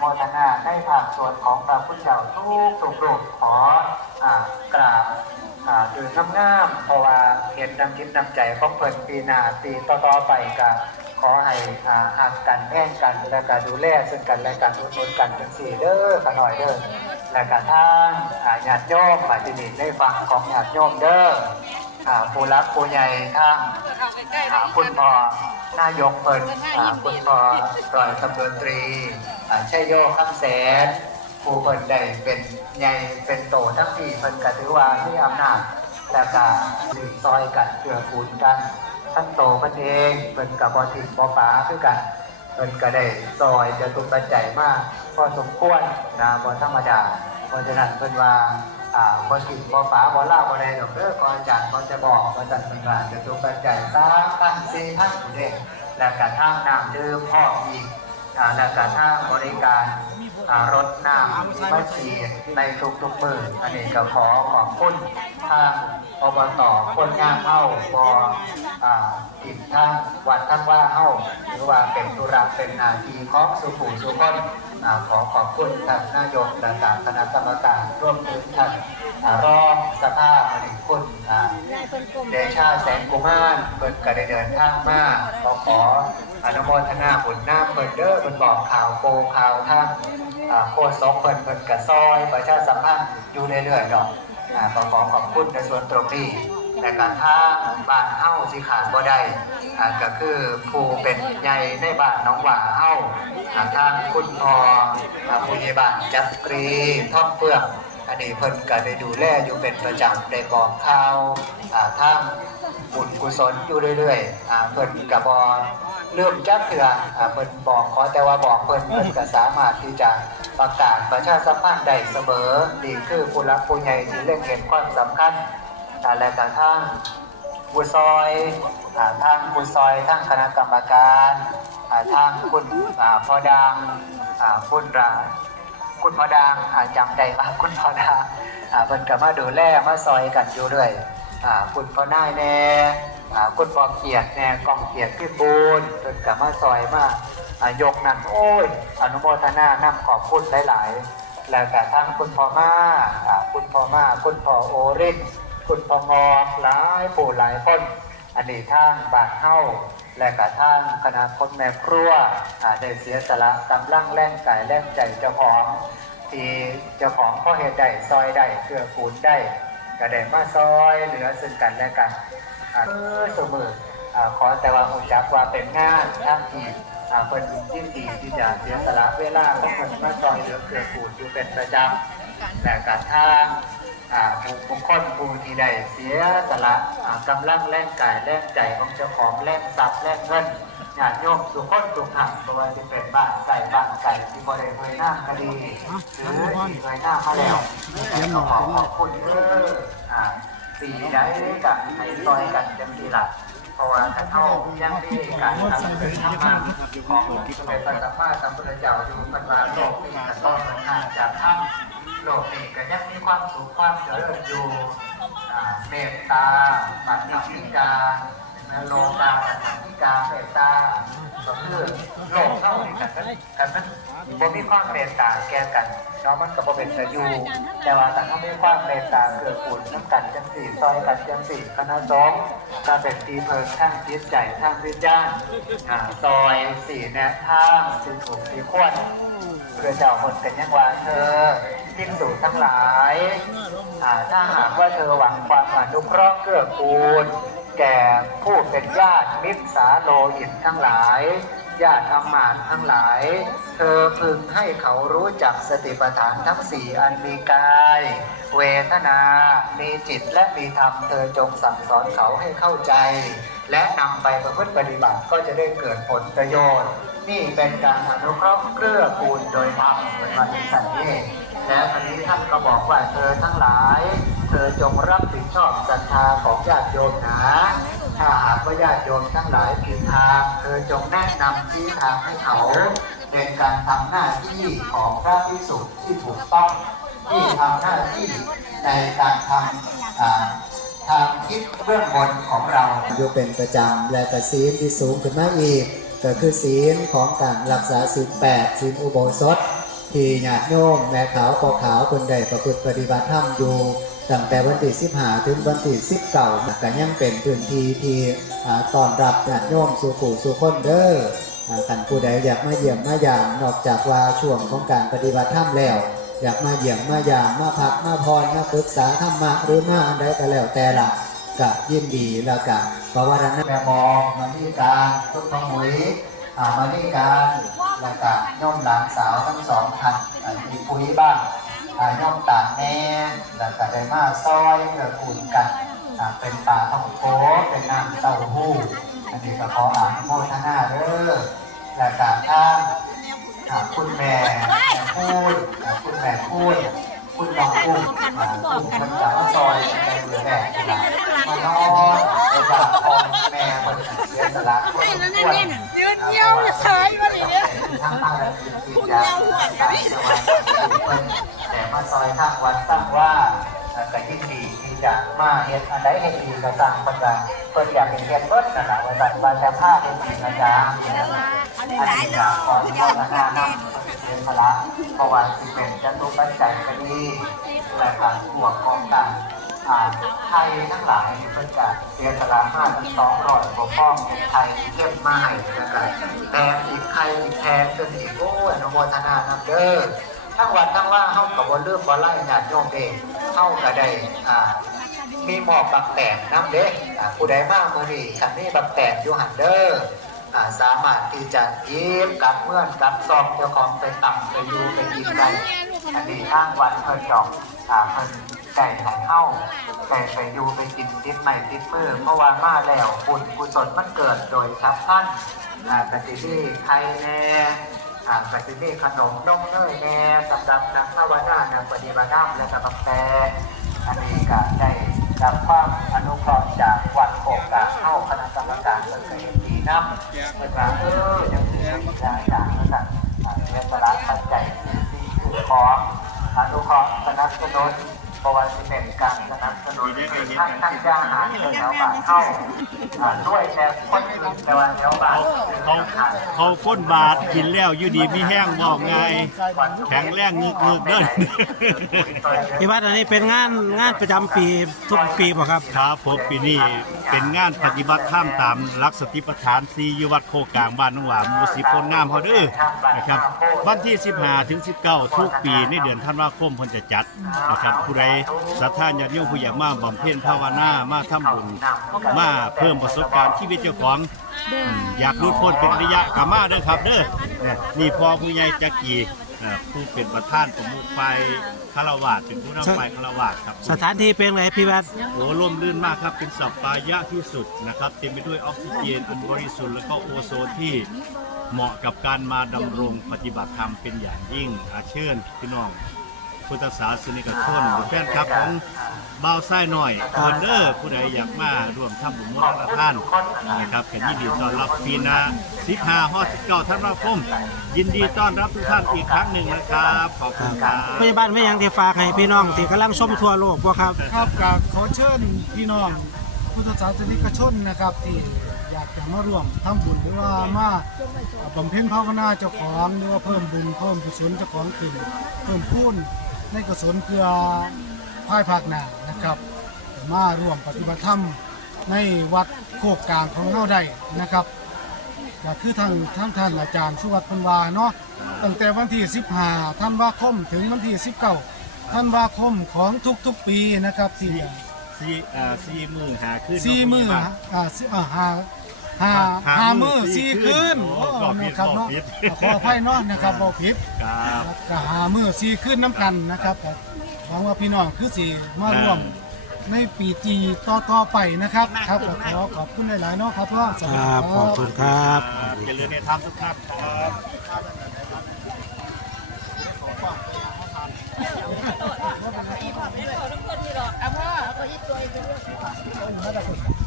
โมทนาได้ภาคส่วนของพระพุทธเจ้าทุกทุกรูปขออกราบคือน้ำงามเพราะว่าเห็นนำคิดนำใจของเพิ่นปีหน้าปีต่อๆไปก็ขอให้อ่าหักกันแพ่งกัน และก็ดูแลซึ่งกันและกันอุดหนุนกันเป็นสี่เด้อขน่อยเด้อและก็ทางอ่าญาติโยมมาที่นี่ได้ฟังของญาติโยมเด้อผู้รักผู้ใหญ่ทางอ่าคุณพ่อนายกเปิดคุณพ่อรอยตำรวจตรี ชัยโยข้ามแสนผู้เปิดเป็นใหญ่เป็นโตทั้งที่เพิ่นก็ถือว่ามีอำนาจและก็สืบซอยกันเกื้อกูลกันทั้งโตเพิ่นเองเพิ่นกับบ่ถิ่นบ่ป๋าคือกันเพิ่นก็ได้ซอยจะตุกปัจจัยมากพอสมควรนะบ่ธรรมดา เพราะฉะนั้นเพิ่นว่าอ่าบ่ถิ่นบ่ป๋าบ่ล่าบ่ใดดอกเด้อขออาจารย์บ่จะบอกว่าจัดเป็นว่าจะตุกปัจจัยสามพันสี่พันผู้เด้และก็ทางน้ำดื่มพออีก และก็ทาบริการรถน้ำมาฉีในทุกๆมืออันนี้ก็ขอขอบคุณทางอบตคนงานเฮ้าบอติดทั้งวัดทั้งว่าเฮ้าหรือว่าเป็นธุระเป็นนาทีของสุขุสุขนอ่าขอขอบคุณท่านนายกและทางคณะกรรมการร่วมถึงท่านรองสภาพอดีคุณเดชาแสงกุมารเปิดกระเดินทางมาขอขอ อนุโมทนาบุญน้ำเปิดเด้อเปิดบอกข่าวโกข่าวทางอ่าโคศกเปิดเปิดกระซอย ประชาสัมพันธ์อยู่เรื่อยๆดอกอ่าขอขอขอบคุณในส่วนตรงนี้ในการท่าบ้านเฮ้าสิขาดบ่ได้อ่าก็คือผู้เป็นใหญ่ในบ้านน้องหว่าเฮ้าอ่าทางคุณพออ่าผู้ใหญ่บ้านจักรีท่องเฟื่องอันนี้เพิ่นก็ได้ดูแลอยู่เป็นประจำได้บอกข่าวอ่าทาง บุญกุศลอยู่เรื่อยๆอ่าเพิ่นก็บ่เริ่มจักเถื่ออ่าเพิ่นบอกขอแต่ว่าบอกเพิ่นเพิ่นก็สามารถที่จะประกาศประชาสัมพันธ์ได้เสมอนี่คือผู้รักผู้ใหญ่ที่เล็งเห็นความสำคัญอ่และก็ทางผู้ซอยอ่าทางผู้ซอยทางคณะกรรมการอ่าทางคุณอ่าพ่อดังอ่าคุณราคุณพ่อดางอ่าจำได้ว่าคุณพ่อดางอ่าเพิ่นก็มาดูแลมาซอยกันอยู่ด้วย อ่าคุณพ่อนายแน่อ่าคุณพ่อเกียรติแน่กองเกียรติพี่บูนเพิ่นก็มาซอยมาอ่ายกนั่นโอ้ย อนุโมทนานำขอบคุณหลาย ๆ แล้วก็ทั้งคุณพ่อมาอ่าคุณพ่อมาคุณพ่อโอรินคุณพ่องอกหลายผู้หลายคนอันนี้ทางบาทเฮ้าและกระทั่งคณะคนแม่ครัวได้เสียสละกำลังแรงกายแรงใจเจ้าของที่เจ้าของพ่อเหตุใดซอยได้เพื่อปูนได้ ก็ได้มาซอยเหลือซึ่งกันและกันเออเสมอขอแต่ว่าหูจักว่าเป็นงานทั้งทีเพิ่นยินดีที่จะเสียสละเวลาและเพิ่นมาซอยเหลือเพื่อปูนอยู่เป็นประจำและการทางอ่าผู้บุคคลผู้ที่ได้เสียสละกำลังแรงกายแรงใจของเจ้าของแรงทรัพย์แรงเงิน ญาติโยมสุขคนสุขหังตัวที่เป็นบ้านไก่บ้านไก่ที่บริเวณหน้าคดีหรือที่เคยหน้ามาแล้วขอขอบคุณเด้ออ่าปีได้กับในซอยกันเต็มที่ละเพราะว่าถ้าเข้ายังมีการทำเป็นทำมาของสมเด็จพระสัมมาสัมพุทธเจ้าอยู่ปัจจุบันโลกนี้ก็ต้องทางจากถ้ำโลกนี้ก็ยังมีความสุขความเจริญอยู่เมตตาปัญญาธิกาโลกาปัญญาธิกาเมตตา ก็คือโลกเท่านี้กันกันกันนั้นบ่มีความเมตตาแก่กันเนาะมันก็บ่เป็นสอยู่แต่ว่าแต่ถ้ามีความเมตตาเกื้อกูลน้ำกันจังสี่ซอยกันจังสี่คณะสงฆ์ก็เป็นทีเพิงทั้งจิตใจทั้งวิญญาณอ่าซอยสี่แนวทางสิ่งถูกที่ควรพระเจ้าหมดเป็นยังว่าเธอพิมสู่ทั้งหลายถ้าหากว่าเธอหวังความอนุเคราะห์เกื้อกูล แก่ผู้เป็นญาติมิตรสาโลหิตทั้งหลาย ญาติอำมาตย์ทั้งหลาย เธอพึงให้เขารู้จักสติปัฏฐานทั้งสี่อันมีกาย เวทนา มีจิตและมีธรรม เธอจงสั่งสอนเขาให้เข้าใจ และนำไปประพฤติปฏิบัติก็จะได้เกิดผลประโยชน์ นี่เป็นการอนุเคราะห์เกื้อกูลโดยธรรมเป็นวันสันนี้และอันนี้ท่านก็บอกว่าเธอทั้งหลาย เธอจงรับ ชอบศรัทธาของญาติโยมนะ ถ้าหากว่าญาติโยมทั้งหลายผิดทางเธอจงแนะนำชี้ทางให้เขาเป็นการทำหน้าที่ของพระพิสุที่ถูกต้องที่ทำหน้าที่ในการทำทางคิดเบื้องบนของเราอยู่เป็นประจำและกศีลที่สูงขึ้นมาอีกก็คือศีลของการรักษาศีลแปดศีลอุโบสถ ที่ญาติโยมแม่ขาวปอขาวคนใดประพฤติปฏิบัติธรรมอยู่ ตั้งแต่วันที่15ถึงวันที่19นะก็ยังเป็นพื้นที่ที่ตอนรับญาติโยมสู่ผู้สู่คนเด้อท่านผู้ใดอยากมาเยี่ยมมาอย่ามนอกจากว่าช่วงของการปฏิบัติธรรมแล้ว อยากมาเยี่ยมมาอย่ามมาพักมาพรมาปรึกษาธรรมะหรือมาอันใดก็แล้วแต่ละก็ยินดีแล้วก็ปวารณะแม่มองมาที่การทุกขมุยอ่ามาที่การแล้วก็ย่อมหลานสาวทั้งสองท่านมีปุ้ยบ้าง ย่อมตากแน่แล้วก็ได้มาซอยเกือกูลกันอ่าเป็นปลาท่องโคเป็นน้ำเต้าหู้อันนี้ก็ขออนุโมทนาเด้อและการท่านอ่าคุณแม่แม่พูดอ่าคุณแม่พูดคุณน้องพูดอ่าคุณมันจะมาซอยในมือแม่ทีหลังมานอนในหลังของแม่คนเสียสละคนอ้วนยืนเยี่ยวเฉยมาดิเนี่ยทั้งทางและจิตวิญญาณต่างจังหวัดเป็น แต่มาซอยทางวัดตั้งว่าอ่าก็ยินดีที่จะมาเฮ็ดอันใดเฮ็ดดีก็สร้างเพิ่นว่าเพิ่นอยากเป็นเฮ็ดเบิดนั่นแหละว่าซั่นว่าจะพาเฮ็ดดีนะจ๊ะอันนี้ก็ขอที่พัฒนานำเป็นพละเพราะว่าสิเป็นจตุปัจจัยก็ดีและการบวกของต่างไทยทั้งหลายเพื่อจะเสียสละห้าสองร้อยปกป้องไทยเก็บมาให้นะครับแถมอีกไทยอีกแถมจนอีกโอ้อนุโมทนานำเด้อ ทั้งวันทั้งว่าเฮากับบนเรื่องบอลไล่ญาติโยมเองเฮาก็ได้อ่ามีหมอกบักแตกน้ำเด้อ่าผู้ใดมากมือนี่คันนี้บักแตกอยู่หันเดออ่าสามารถที่จะยิ้มกับเมื่อนกับซองเจ้าของไปต่ำไปอยู่ไปกินไปอันนี้ทางวันเพิ่นจอกเพิ่นไก่ไหนเข้าไก่ไปอยู่ไปกินติดใหม่ติดมือเพราะว่ามาแล้วบุญกุศลมันเกิดโดยทับท่านปฏิทิไทยแน่าปฏิทิขนมนมเนยแน่สำหรับนักภาวนานักปฏิบัติธรรมและกับบักแตอันนี้ก็ได้รับความอนุเคราะห์จากวัดโคกกาเข้าคณะกรรมการเกษตรดีน้ำเป็นว่าเออยังมีหลายอย่างนะครับเรียนสาระปัจจัยที่คือขออนุเคราะห์สนับสนุน เพราะว่าจะเป็นการสนับสนุนให้ท่านท่านจะหาเงินแถวบ้านเข้าอ่าด้วยแต่คนอื่นแต่ว่าแถวบ้านเขาเขาก้นบาทกินแล้วอยู่ดีมีแห้งบอกไงแข็งแรงงึกงึกเด้อที่วัดอันนี้เป็นงานงานประจำปีทุกปีป่ะครับ ครับผมปีนี้เป็นงานปฏิบัติธรรมตามหลักสติปัฏฐานซีอยู่วัดโคกลางบ้านหนองหวานหมูสิพลงามเฮาเด้อนะครับวันที่ 15ถึง19 ทุกปีในเดือนธันวาคมเพิ่นจะจัดนะครับผู้ใดศรัทธาญาติโยมผู้อยากมาบำเพ็ญภาวนา มาทำบุญ มาเพิ่มประสบการณ์ชีวิตเจ้าของอืมอยากรู้พ้นเป็นอริยะกามาเด้อครับเด้อเนี่ยนี่พอผู้ใหญ่จักรีเอ่อผู้เป็นประธานประมุขฝ่ายคารวะเป็นผู้นำฝ่ายคารวะครับสถานที่เป็นไงพี่วัดโอ้ร่มรื่นมากครับเป็นสัปปายะที่สุดนะครับเต็มไปด้วยออกซิเจนอันบริสุทธิ์แล้วก็โอโซนที่เหมาะกับการมาดำรงปฏิบัติธรรมเป็นอย่างยิ่งอาเชิญพี่น้อง พุทธศาสนิกชนหรือแฟนคลับของบ่าวไส้หน่อยคอนเดอร์ผู้ใดอยากมาร่วมทำบุญมุทท่านนะครับเป็นยินดีต้อนรับปีหนาสิบห้าฮอดสิบเก้าธันวาคมยินดีต้อนรับทุกท่านอีกครั้งหนึ่งนะครับขอบคุณครับพยาบาลไม่ยังที่ฝากให้พี่น้องที่กำลังชมทั่วโลกบ่ครับครับกับขอเชิญพี่น้องพุทธศาสนิกชนนะครับที่อยากจะมาร่วมทำบุญหรือว่ามาบำเพ็ญภาวนาเจ้าของหรือว่าเพิ่มบุญเพิ่มกุศลเจ้าของขึ้นเพิ่มพูน ในกุศลเพื่อภายภาคหน้านะครับมาร่วมปฏิบัติธรรมในวัดโคกกลางของเราได้นะครับก็คือทางท่านท่านอาจารย์สุวัสดิ์พันวาเนาะตั้งแต่วันที่ 15ธันวาคมถึงวันที่ 19ธันวาคมของทุกๆปีนะครับที่สี่อ่าสี่มือหาขึ้นสี่มืออ่าสี่อ่าหา หาหามือสี่คืนโอ้นะครับเนาะขออภัยเนาะนะครับบอกผิดครับหามือสี่คืนน้ำกันนะครับหวังว่าพี่น้องคือสี่มาร่วมในปีจีต่อต่อไปนะครับ ครับขอขอบคุณหลายๆเนาะครับเพ่อสวัสดีครับขอบคุณครับอย่าลืมในท่าำทุกท่านท่าครับพ่อ